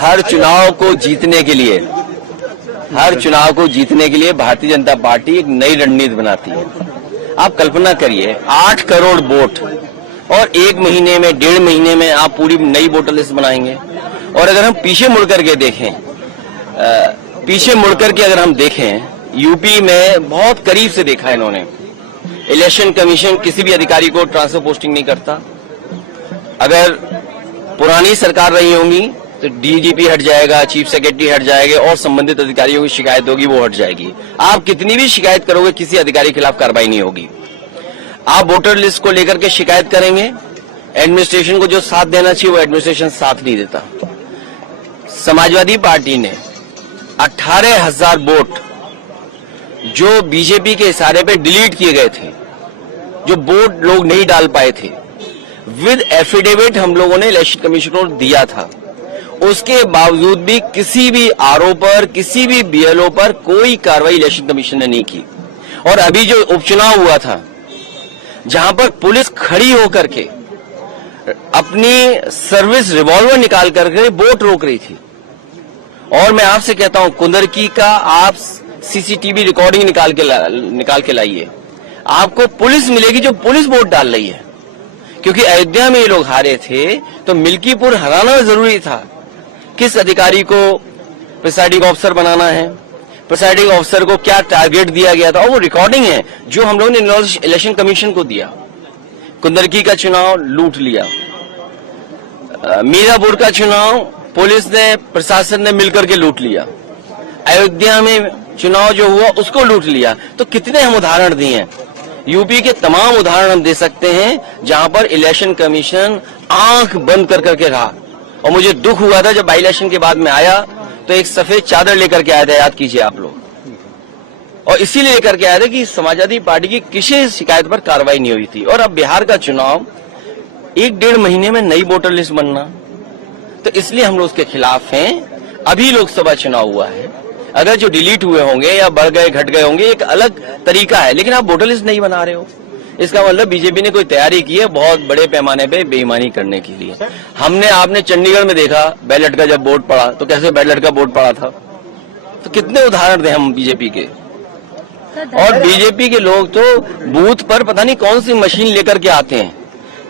हर चुनाव को जीतने के लिए भारतीय जनता पार्टी एक नई रणनीति बनाती है। आप कल्पना करिए 8 करोड़ वोट और 1 महीने में 1.5 महीने में आप पूरी नई वोटर लिस्ट बनाएंगे। और अगर हम पीछे मुड़कर के अगर हम देखें, यूपी में बहुत करीब से देखा है इन्होंने। इलेक्शन कमीशन किसी भी अधिकारी को ट्रांसफर पोस्टिंग नहीं करता। अगर पुरानी सरकार रही होंगी तो डीजीपी हट जाएगा, चीफ सेक्रेटरी हट जाएंगे और संबंधित अधिकारियों की शिकायत होगी वो हट जाएगी। आप कितनी भी शिकायत करोगे किसी अधिकारी के खिलाफ कार्रवाई नहीं होगी। आप वोटर लिस्ट को लेकर के शिकायत करेंगे, एडमिनिस्ट्रेशन को जो साथ देना चाहिए वो एडमिनिस्ट्रेशन साथ नहीं देता। समाजवादी पार्टी ने 18,000 वोट जो बीजेपी के इशारे पे डिलीट किए गए थे, जो वोट लोग नहीं डाल पाए थे, विद एफिडेविट हम लोगों ने इलेक्शन कमीशन को दिया था। उसके बावजूद भी किसी भी आरोप पर, किसी भी बीएलओ पर कोई कार्रवाई इलेक्शन कमीशन ने नहीं की। और अभी जो उपचुनाव हुआ था, जहां पर पुलिस खड़ी होकर के अपनी सर्विस रिवॉल्वर निकाल करके वोट रोक रही थी। और मैं आपसे कहता हूं, कुंदरकी का आप सीसीटीवी रिकॉर्डिंग निकाल के लाइए, आपको पुलिस मिलेगी जो पुलिस वोट डाल रही है। क्योंकि अयोध्या में ये लोग हारे थे तो मिल्कीपुर हराना जरूरी था। किस अधिकारी को प्रिसाइडिंग ऑफिसर बनाना है, प्रिसाइडिंग ऑफिसर को क्या टारगेट दिया गया था, और वो रिकॉर्डिंग है जो हम लोगों ने इलेक्शन कमीशन को दिया। कुंदरकी का चुनाव लूट लिया, मीरापुर का चुनाव पुलिस ने, प्रशासन ने मिलकर के लूट लिया, अयोध्या में चुनाव जो हुआ उसको लूट लिया। तो कितने हम उदाहरण दिए हैं, यूपी के तमाम उदाहरण हम दे सकते हैं जहां पर इलेक्शन कमीशन आंख बंद कर करके रहा। और मुझे दुख हुआ था जब बाई इलेक्शन के बाद में आया तो एक सफेद चादर लेकर के आया था, याद कीजिए आप लोग। और इसीलिए लेकर के आया था कि समाजवादी पार्टी की किसी शिकायत पर कार्रवाई नहीं हुई थी। और अब बिहार का चुनाव 1-1.5 महीने में नई वोटर लिस्ट बनना, तो इसलिए हम लोग उसके खिलाफ हैं। अभी लोकसभा चुनाव हुआ है, अगर जो डिलीट हुए होंगे या बढ़ गए घट गए होंगे एक अलग तरीका है, लेकिन आप वोटर लिस्ट नहीं बना रहे हो। इसका मतलब बीजेपी ने कोई तैयारी की है बहुत बड़े पैमाने पे बेईमानी करने के लिए। आपने चंडीगढ़ में देखा बैलेट का जब वोट पड़ा तो कैसे बैलेट का वोट पड़ा था। तो कितने उदाहरण दें हम बीजेपी के। और बीजेपी के लोग तो बूथ पर पता नहीं कौन सी मशीन लेकर के आते हैं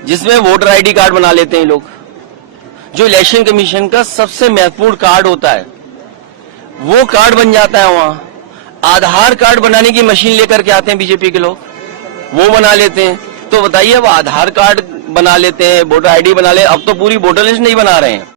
जिसमें वोटर आईडी कार्ड बना लेते हैं लोग, जो इलेक्शन कमीशन का सबसे महत्वपूर्ण कार्ड होता है वो कार्ड बन जाता है वहां। आधार कार्ड बनाने की मशीन लेकर के आते हैं बीजेपी के लोग, वो बना लेते हैं। तो बताइए, वो आधार कार्ड बना लेते हैं, वोटर आईडी बना ले, अब तो पूरी वोटर लिस्ट नहीं बना रहे हैं।